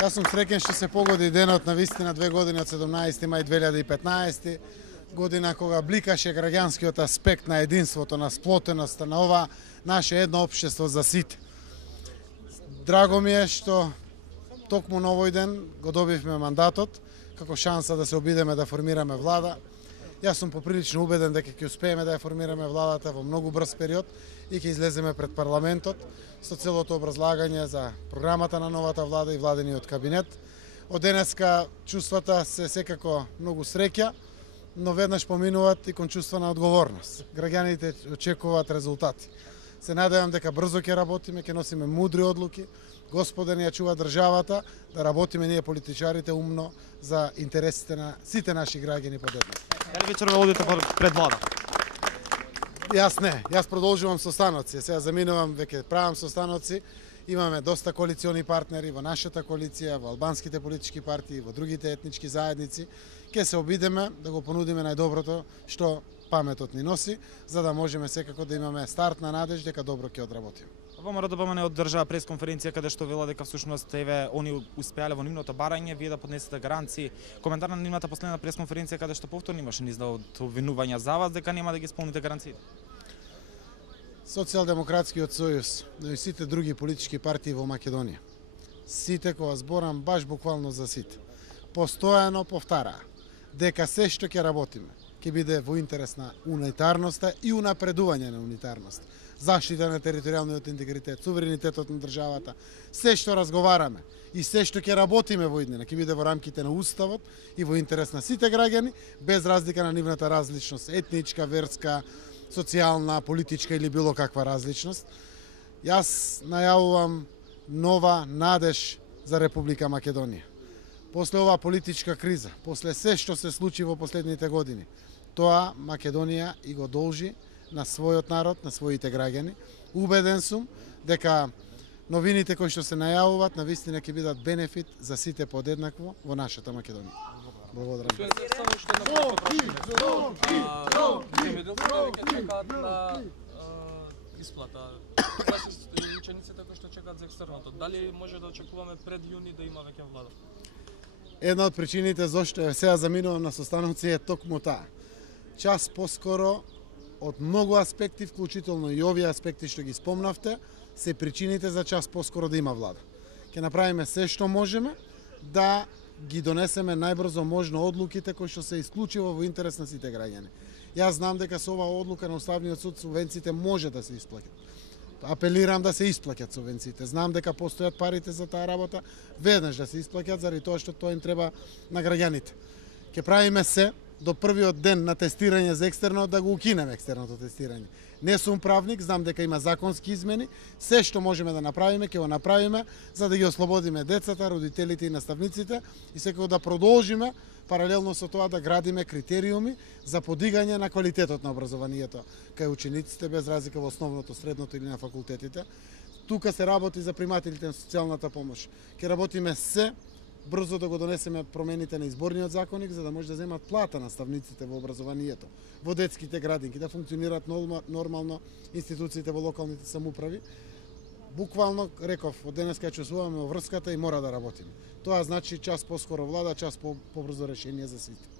Јас сум среќен што се погоди денот на вистина 2 години од 17 мај 2015 година кога бликаше граѓанскиот аспект на единството, на сплотеноста, на ова наше едно општество за сите. Драго ми е што токму на овој ден го добивме мандатот како шанса да се обидеме да формираме влада. Јас сум поприлично убеден дека ќе успееме да ја формираме владата во многу брз период и ќе излеземе пред парламентот со целото образлагање за програмата на новата влада и владениот кабинет. Од денеска чувствата се секако многу среќа, но веднаш поминуваат и кон чувства на одговорност. Граѓаните очекуваат резултати. Се надевам дека брзо ќе работиме, ќе носиме мудри одлуки, Господа ни ја чува државата, да работиме ние политичарите умно за интересите на сите наши граѓани подеднакво. Дали вечерва одите пред влада? Јас не, јас продолжувам состаноци, сега заминувам, веќе правам состаноци, имаме доста коалициони партнери во нашата коалиција, во албанските политички партии, во другите етнички заедници, ќе се обидеме да го понудиме најдоброто што паметот ни носи, за да можеме секако да имаме стартна надеж дека добро ќе одработиме. ВМРО ДБМН одржа пресконференција каде што вела дека всушност еве они успеале во нивното барање, вие да поднесете гаранции. Коментар на нивната последна пресконференција каде што повторно имаше низ обвинувања за вас дека нема да ги исполните гаранциите. Социјалдемократскиот сојуз, но и сите други политички партии во Македонија, сите кога зборам баш буквално за сите, постојано повтараа дека се што ќе работиме ќе биде во интерес на унитарноста и унапредување на унитарност, заштита на територијалниот интегритет, суверенитетот на државата. Се што разговараме и се што ќе работиме во иднина ќе биде во рамките на уставот и во интерес на сите граѓани, без разлика на нивната различност, етничка, верска, социјална, политичка или било каква различност. Јас најавувам нова надеж за Република Македонија. После оваа политичка криза, после се што се случи во последните години, тоа Македонија и го должи на својот народ, на своите граѓани. Убеден сум дека новините кои што се најавуваат навистина ќе бидат бенефит за сите подеднакво во нашата Македонија. Благодарам. Исплата. Учениците кои што чекаат за екстерното, дали може да очекуваме пред јуни да има веќе влада? Една од причините зашто сега заминувам на состаноци е токму таа. Час поскоро од многу аспекти, вклучително и овие аспекти што ги спомнавте, се причините за час поскоро да има влада. Ќе направиме се што можеме да ги донесеме најбрзо можно одлуките кои што се исклучиво во интерес на сите граѓани. Јас знам дека со оваа одлука на Уставниот суд субвенциите може да се исплатат. Апелирам да се исплаќат субвенциите. Знам дека постојат парите за таа работа, веднаш да се исплаќат заради тоа што тоа им треба на граѓаните. Ќе правиме се до првиот ден на тестирање за екстерно да го укинеме екстерното тестирање. Не сум правник, знам дека има законски измени, се што можеме да направиме, ќе го направиме за да ги ослободиме децата, родителите и наставниците и секако да продолжиме паралелно со тоа да градиме критериуми за подигање на квалитетот на образованието кај учениците без разлика во основното, средното или на факултетите. Тука се работи за примателите на социјалната помош. Ќе работиме се брзо да го донесеме промените на изборниот законник за да може да земат плата наставниците во образованието, во детските градинки, да функционираат нормално институциите во локалните самоуправи. Буквално реков, од денеска ја чувствуваме во врската и мора да работиме. Тоа значи час поскоро влада, час побрзо решение за сите.